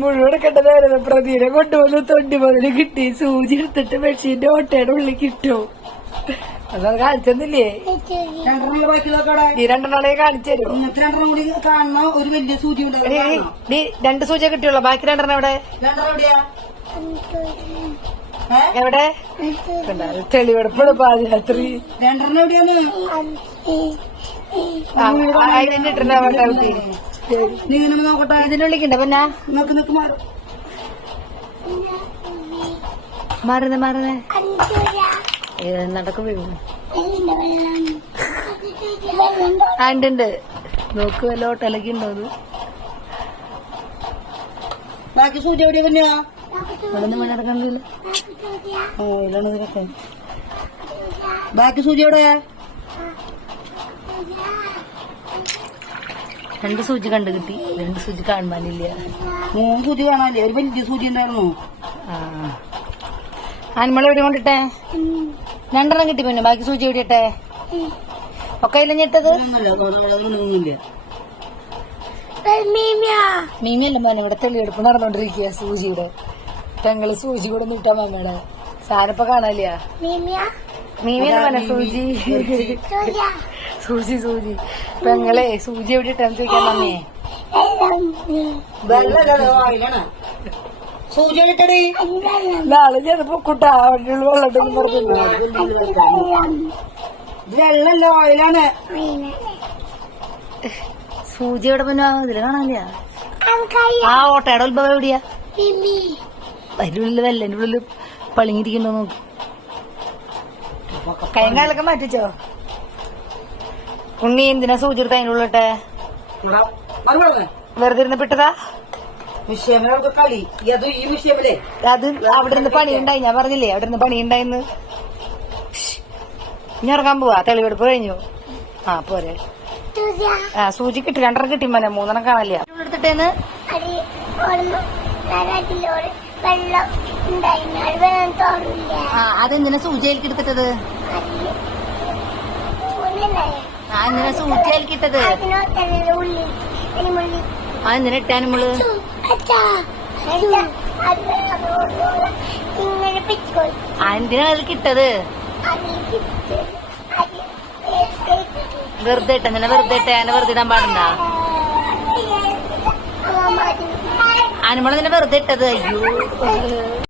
മുഴുവൻ കണ്ടതായിരുന്നു. പ്രതിനെ കൊണ്ടുപോലെ തൊണ്ടി മുതൽ കിട്ടി. സൂചി എടുത്തിട്ട് മെഷീന്റെ ഓട്ടയുടെ ഉള്ളിൽ കിട്ടും. അതത് കാണിച്ചെന്നില്ലേ? ഈ രണ്ടെണ്ണേ കാണിച്ചു നീ രണ്ട് സൂചിയെ കിട്ടിയുള്ള. ബാക്കി രണ്ടെണ്ണം എവിടെ? എവിടെ? തെളിവെടുപ്പാണ് പാതിരാത്രി. രണ്ടെണ്ണം എവിടെയാണ്? ആയിരം ഇട്ടിട്ടുണ്ടാവട്ടെ കുട്ടി നീ ഇങ്ങനെ നോക്കട്ടെ. ഇതിനുള്ളിക്കണ്ട പിന്നെ? നിക്ക് നിക്ക് മാറ്. മാറുന്നേ മാറുന്നേ. നടക്കും വീഴും ആ ഉണ്ട് ഉണ്ട്. നോക്ക് വല്ല അത്? ബാക്കി സൂചി എവിടെയാ പിന്നെ ഇവിടെ മണി നടക്കണില്ല ഓ ഇതാണ് ഇതിനൊക്കെ. ബാക്കി സൂചി എവിടെയാ? രണ്ട് സൂചി കണ്ടു കിട്ടി. രണ്ട് സൂചി കാണാനില്ല മൂന്ന് സൂചി കാണാനില്ല. ഒരു വലിയ സൂചി ഉണ്ടായിരുന്നു. ആ. ആനിമളെ എവിടെ കൊണ്ടിട്ടെ? രണ്ടെണ്ണം കിട്ടി പിന്നെ. ബാക്കി സൂചി എവിടെ ഇട്ടെ ഒക്കെ ഇല്ലഞ്ഞിട്ടത് മീമിയല്ല മോനെ? ഇവിടെ തെളിയെടുപ്പ് നടന്നോണ്ടിരിക്കുക സൂചിയുടെ. ഞങ്ങൾ സൂചി കൂടെ നീട്ടാ മാമയുടെ സാധനപ്പൊ കാണാനില്ല. മീമിയല്ലേ മോനെ സൂചി. സൂചി സൂചി. പെങ്ങളെ സൂചി എവിടെ ഇട്ടെന്ന് ചോദിക്കാൻ മമ്മിയെ നാളെ ചെറുപ്പോ കുട്ടാ അവിടെ വെള്ളം വെള്ളല്ല വായിലാണ്. സൂചി എവിടെ പിന്നെ ഇതിൽ കാണാനില്ല. ആ ഓട്ടയുടെ ഉത്ഭവം എവിടെയാ അതിന്റെ ഉള്ളിൽ വെല്ലന്റെ ഉള്ളിൽ പളിങ്ങിരിക്കണ്ടോ നോക്ക്. കൈകാലൊക്കെ മാറ്റിച്ചോ ഉണ്ണി എന്തിനാ സൂചി അതിനുള്ളട്ടെ വെറുതെ ഇരുന്ന് പിട്ടതാ? അത് ഈ വിഷയമല്ലേ? അത് അവിടെ നിന്ന് പണി ഉണ്ടായി. ഞാൻ പറഞ്ഞില്ലേ അവിടെ നിന്ന് പണി ഉണ്ടായിന്ന്. ഇനി ഇറങ്ങാൻ പോവാ. തെളിവെടുപ്പ് കഴിഞ്ഞു. ആ പോരെ. ആ സൂചി കിട്ടി. രണ്ടര കിട്ടി മോനെ. മൂന്നെണ്ണം കാണില്ല എടുത്തിട്ടേന്ന്? ആ അതെന്തിനാ സൂചിയിലേക്ക് എടുത്തിട്ടത് ആ എന്തിനാ ആ എന്തിനാ അതിൽ കിട്ടത്? വെറുതെ ഇട്ട എന്തിനാ വെറുതെ ഇട്ട? അതിനെ വെറുതെ ഇടാൻ പാടണ്ട? അമ്മ നിന്നെ വെറുതെ ഇട്ടത്? അയ്യോ